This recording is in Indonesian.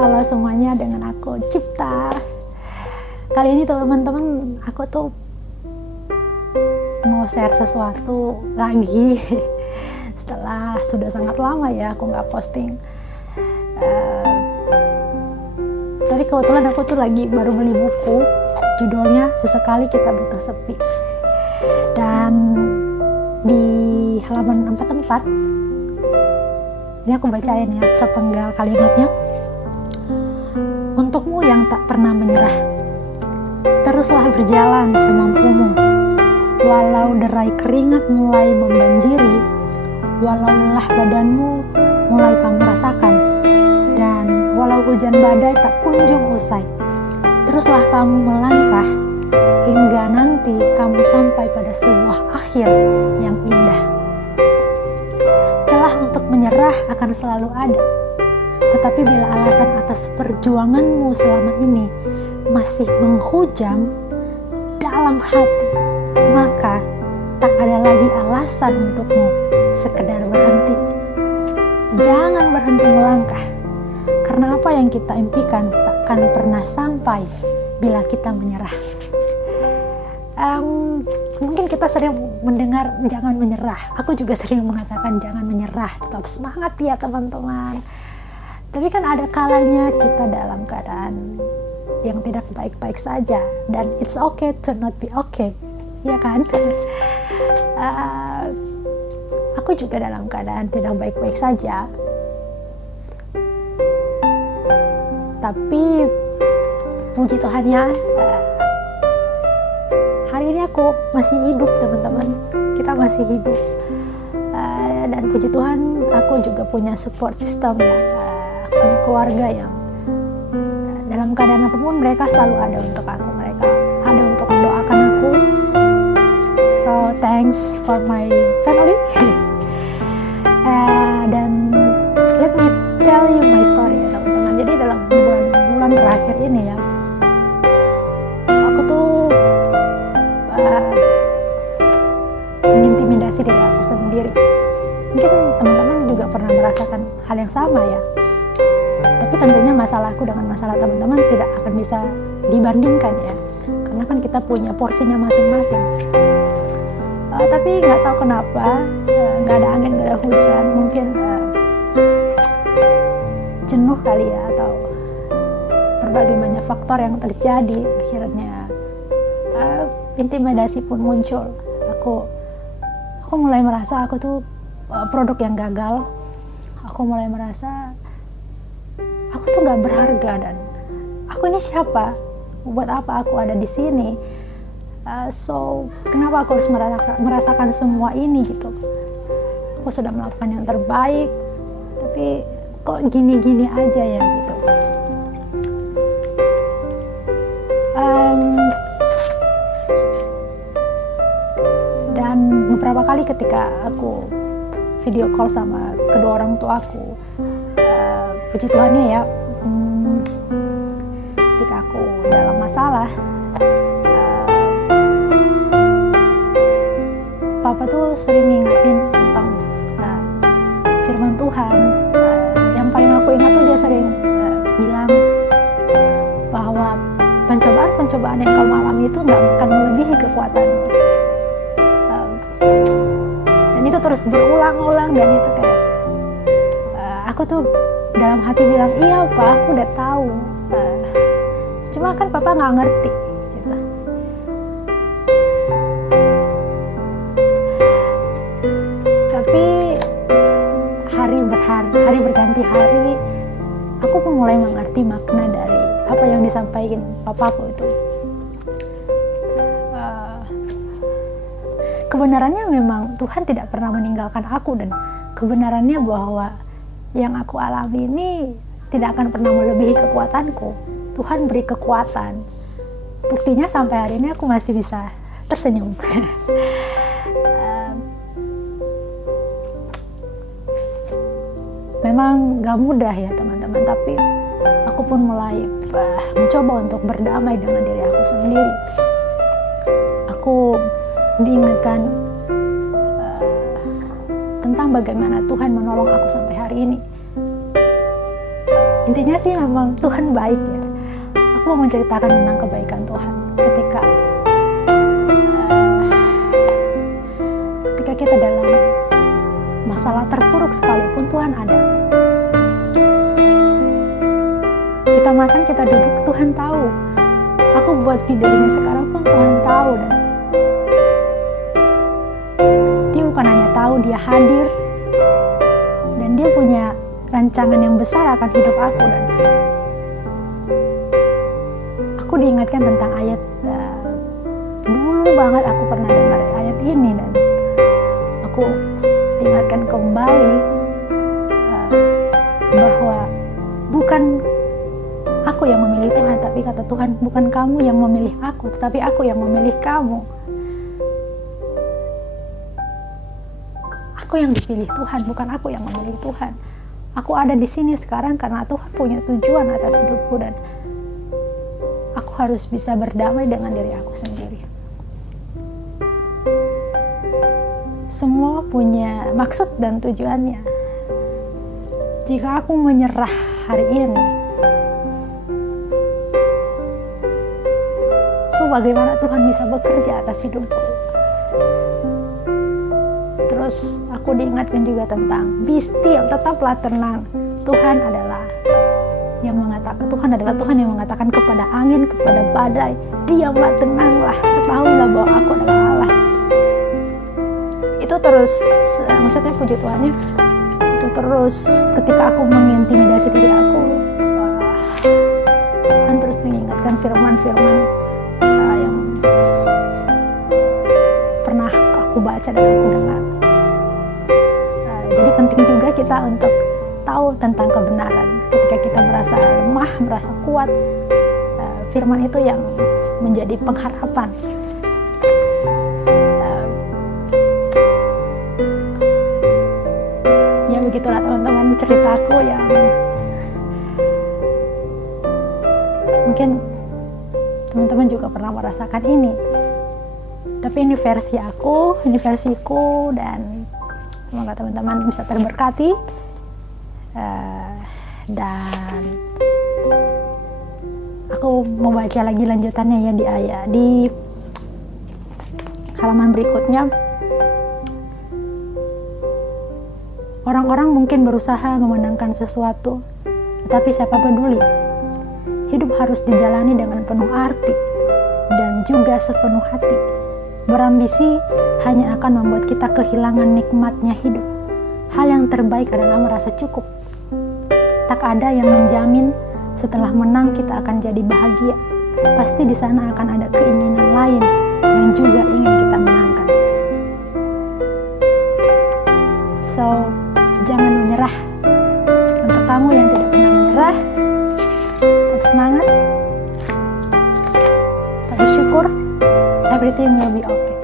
Halo semuanya, dengan aku Cipta. Kali ini teman-teman, aku tuh mau share sesuatu lagi. Setelah sudah sangat lama ya aku nggak posting. Tapi kebetulan aku tuh lagi baru beli buku, judulnya Sesekali Kita Butuh Sepi. Dan di halaman 44 ini aku bacain ya sepenggal kalimatnya. Untukmu yang tak pernah menyerah, teruslah berjalan semampumu. Walau derai keringat mulai membanjiri, walau lelah badanmu mulai kamu rasakan, dan walau hujan badai tak kunjung usai, teruslah kamu melangkah hingga nanti kamu sampai pada sebuah akhir yang indah. Celah untuk menyerah akan selalu ada, tetapi bila alasan atas perjuanganmu selama ini masih menghujam dalam hati, maka tak ada lagi alasan untukmu sekedar berhenti. Jangan berhenti melangkah, karena apa yang kita impikan takkan pernah sampai bila kita menyerah. Mungkin kita sering mendengar jangan menyerah. Aku juga sering mengatakan jangan menyerah, tetap semangat ya teman-teman. Tapi kan ada kalanya kita dalam keadaan yang tidak baik-baik saja, dan it's okay to not be okay, ya kan? Aku juga dalam keadaan tidak baik-baik saja, tapi puji Tuhan ya, hari ini aku masih hidup teman-teman. Kita masih hidup, dan puji Tuhan aku juga punya support system ya. Punya keluarga yang dalam keadaan apapun mereka selalu ada untuk aku, mereka ada untuk mendoakan aku. So thanks for my family. Dan let me tell you my story ya teman-teman. Jadi dalam bulan terakhir ini ya, aku tuh mengintimidasi diri aku sendiri. Mungkin teman-teman juga pernah merasakan hal yang sama ya. Tapi tentunya masalahku dengan masalah teman-teman tidak akan bisa dibandingkan ya, karena kan kita punya porsinya masing-masing. Tapi nggak tahu kenapa, nggak ada angin, nggak ada hujan, mungkin jenuh kali ya, atau berbagai banyak faktor yang terjadi, akhirnya intimidasi pun muncul. Aku mulai merasa aku tuh produk yang gagal. Aku mulai merasa aku tuh gak berharga, dan aku ini siapa? Buat apa aku ada di sini? So kenapa aku harus merasakan semua ini gitu? Aku sudah melakukan yang terbaik, tapi kok gini-gini aja ya gitu. Dan beberapa kali ketika aku video call sama kedua orang tua aku, puji Tuhannya ya, ketika aku dalam masalah, Papa tuh sering ngingetin tentang firman Tuhan. Yang paling aku ingat tuh dia sering bilang bahwa pencobaan-pencobaan yang kamu alami itu gak akan melebihi kekuatanmu. Dan itu terus berulang-ulang, dan itu kayak aku tuh dalam hati bilang, iya Pak, aku udah tahu, cuma kan Papa nggak ngerti gitu. Tapi hari berganti hari, aku pun mulai mengerti makna dari apa yang disampaikan Papaku itu. Kebenarannya memang Tuhan tidak pernah meninggalkan aku, dan kebenarannya bahwa yang aku alami ini tidak akan pernah melebihi kekuatanku. Tuhan beri kekuatan. Buktinya sampai hari ini aku masih bisa tersenyum. Memang gak mudah ya teman-teman, tapi aku pun mulai mencoba untuk berdamai dengan diri aku sendiri. Aku diingatkan tentang bagaimana Tuhan menolong aku sampai hari ini. Intinya sih memang Tuhan baik ya. Aku mau menceritakan tentang kebaikan Tuhan ketika kita dalam masalah terpuruk sekalipun Tuhan ada. Kita makan, kita duduk, Tuhan tahu. Aku buat video ini sekarang pun Tuhan tahu, dan Dia bukan hanya tahu, Dia hadir, dan Dia punya rancangan yang besar akan hidup aku. Dan aku diingatkan tentang ayat dulu banget aku pernah dengar ayat ini, dan aku diingatkan kembali bahwa bukan aku yang memilih Tuhan, tapi kata Tuhan, bukan kamu yang memilih aku, tetapi aku yang memilih kamu. Aku yang dipilih Tuhan, bukan aku yang memilih Tuhan. Aku ada di sini sekarang karena Tuhan punya tujuan atas hidupku, dan aku harus bisa berdamai dengan diri aku sendiri. Semua punya maksud dan tujuannya. Jika aku menyerah hari ini, so bagaimana Tuhan bisa bekerja atas hidupku? Terus aku diingatkan juga tentang be still, tetaplah tenang. Tuhan adalah Tuhan yang mengatakan kepada angin, kepada badai, diamlah, tenanglah, ketahuilah bahwa aku adalah Allah. Itu terus, maksudnya puji Tuhannya, itu terus ketika aku mengintimidasi diri aku, Tuhan terus mengingatkan firman-firman yang pernah aku baca dan aku dengar. Jadi penting juga kita untuk tahu tentang kebenaran. Ketika kita merasa lemah, merasa kuat, firman itu yang menjadi pengharapan. Ya begitulah teman-teman ceritaku yang mungkin teman-teman juga pernah merasakan ini. Tapi ini versi aku, ini versiku, dan semoga teman-teman bisa terberkati. Dan aku mau baca lagi lanjutannya ya di halaman berikutnya. Orang-orang mungkin berusaha memenangkan sesuatu, tetapi siapa peduli? Hidup harus dijalani dengan penuh arti dan juga sepenuh hati. Berambisi hanya akan membuat kita kehilangan nikmatnya hidup. Hal yang terbaik adalah merasa cukup. Tak ada yang menjamin setelah menang kita akan jadi bahagia. Pasti di sana akan ada keinginan lain yang juga ingin kita menangkan. So, jangan menyerah. Untuk kamu yang tidak pernah menyerah, tetap semangat, tetap bersyukur, everything will be okay.